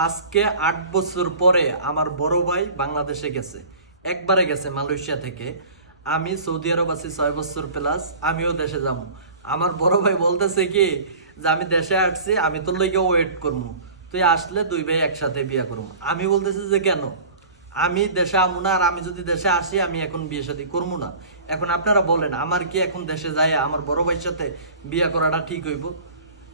আজকে 8 বছর পরে আমার বড় ভাই বাংলাদেশে গেছে, একবারে গেছে মালয়েশিয়া থেকে। আমি সৌদি আরব আছি 6 বছর প্লাস, আমিও দেশে যাবো। আমার বড় ভাই বলতেছে কি যে আমি দেশে আসছি, আমি তোর লইগে ওয়েট করবো, তুই আসলে দুই ভাই একসাথে বিয়ে করবো। আমি বলতেছি যে কেন, আমি দেশে আমু না, আর আমি যদি দেশে আসি আমি এখন বিয়ে শাদী করবো না। এখন আপনারা বলেন, আমার কি এখন দেশে যায় আমার বড় ভাইয়ের সাথে বিয়ে করাটা ঠিক হইব?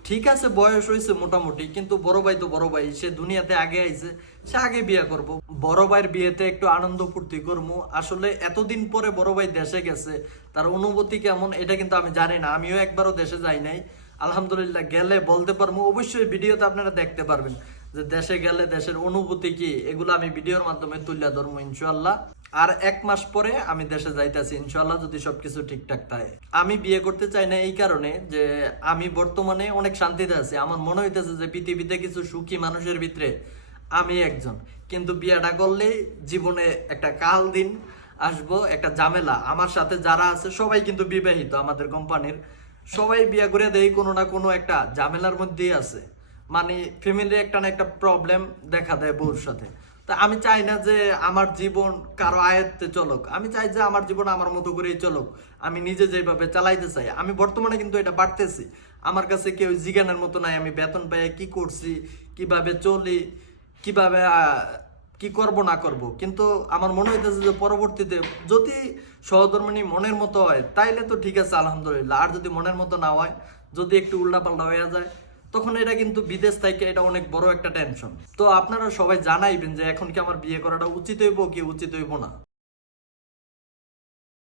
ঠিক আছে, বয়স হয়েছে মোটামুটি, কিন্তু বড় ভাই তো বড় ভাই, সে দুনিয়াতে আগে আইছে, সে আগে বিয়ে করব। বড় ভাইয়ের বিয়েতে একটু আনন্দ ফুর্তি করবো। আসলে এতদিন পরে বড় ভাই দেশে গেছে, তার অনুভূতি কেমন এটা কিন্তু আমি জানি না, আমিও একবারও দেশে যাই নাই। আলহামদুলিল্লাহ, গেলে বলতে পারবো, অবশ্যই ভিডিওতে আপনারা দেখতে পারবেন যে দেশে গেলে দেশের অনুভূতি কি, এগুলো আমি ভিডিওর মাধ্যমে তুলে ধরবো ইনশাল্লাহ। আর 1 মাস পরে আমি দেশে যাইতেছি ইনশাল্লাহ, যদি সবকিছু ঠিকঠাক থাকে। আমি বিয়ে করতে চাই না এই কারণে যে আমি বর্তমানে অনেক শান্তিতে আছি। আমার মনে হইতেছে যে পৃথিবীতে কিছু সুখী মানুষের ভিতরে আমি একজন। কিন্তু বিয়েটা করলে জীবনে একটা কাল দিন আসবো, একটা ঝামেলা। আমার সাথে যারা আছে সবাই কিন্তু বিবাহিত, আমাদের কোম্পানির সবাই বিয়ে করে দেয়, কোনো না কোনো একটা ঝামেলার মধ্যেই আছে। মানে ফ্যামিলি একটা না একটা প্রবলেম দেখা দেয় বউর সাথে। তা আমি চাই না যে আমার জীবন কারো আয়ত্তে চলুক, আমি চাই যে আমার জীবন আমার মতো করেই চলুক, আমি নিজে যেভাবে চালাইতে চাই। আমি বর্তমানে কিন্তু এটা বাড়তেছি, আমার কাছে কেউ জিজ্ঞানের মতো নাই আমি বেতন পাই কি করছি, কিভাবে চলি, কিভাবে কি করব না করব। কিন্তু আমার মনে হইতেছে যে পরবর্তীতে যদি সহধর্মিণী মনের মতো হয় তাইলে তো ঠিক আছে আলহামদুলিল্লাহ, আর যদি মনের মতো না হয়, যদি একটু উল্টাপাল্টা হয়ে যায়, তখন এটা কিন্তু বিদেশ থেকে এটা অনেক বড় একটা টেনশন। তো আপনারা সবাই জানাইবেন যে এখন কি আমার বিয়ে করাটা উচিত হইব কি উচিত হইব না।